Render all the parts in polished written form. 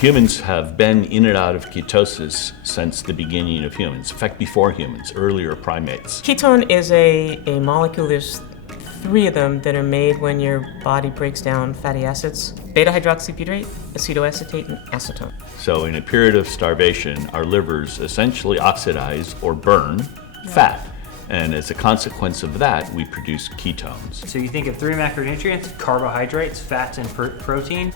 Humans have been in and out of ketosis since the beginning of humans. In fact, before humans, earlier primates. Ketone is a molecule. There's 3 of them that are made when your body breaks down fatty acids: beta-hydroxybutyrate, acetoacetate, and acetone. So in a period of starvation, our livers essentially oxidize or burn fat. And as a consequence of that, we produce ketones. So you think of 3 macronutrients: carbohydrates, fats, and protein.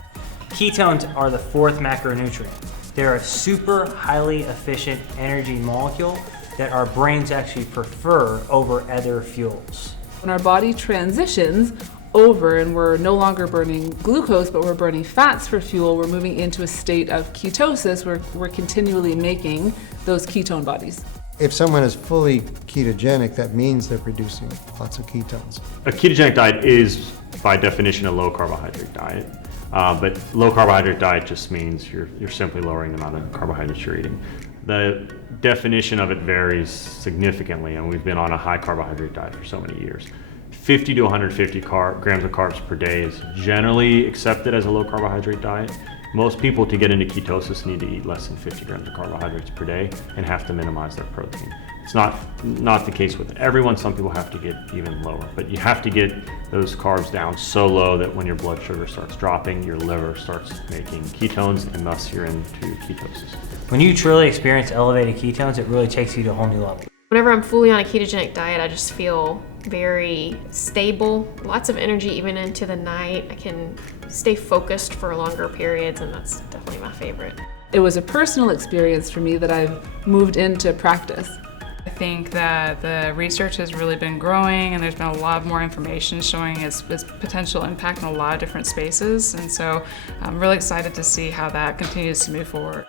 Ketones are the 4th macronutrient. They're a super highly efficient energy molecule that our brains actually prefer over other fuels. When our body transitions over and we're no longer burning glucose, but we're burning fats for fuel, we're moving into a state of ketosis where we're continually making those ketone bodies. If someone is fully ketogenic, that means they're producing lots of ketones. A ketogenic diet is, by definition, a low carbohydrate diet. But low carbohydrate diet just means you're simply lowering the amount of carbohydrates you're eating. The definition of it varies significantly, and we've been on a high carbohydrate diet for so many years. 50 to 150 grams of carbs per day is generally accepted as a low carbohydrate diet. Most people, to get into ketosis, need to eat less than 50 grams of carbohydrates per day and have to minimize their protein. It's not the case with everyone. Some people have to get even lower, but you have to get those carbs down so low that when your blood sugar starts dropping, your liver starts making ketones, and thus you're into ketosis. When you truly experience elevated ketones, it really takes you to a whole new level. Whenever I'm fully on a ketogenic diet, I just feel very stable, lots of energy even into the night. I can stay focused for longer periods, and that's definitely my favorite. It was a personal experience for me that I've moved into practice. I think that the research has really been growing, and there's been a lot more information showing its potential impact in a lot of different spaces, and so I'm really excited to see how that continues to move forward.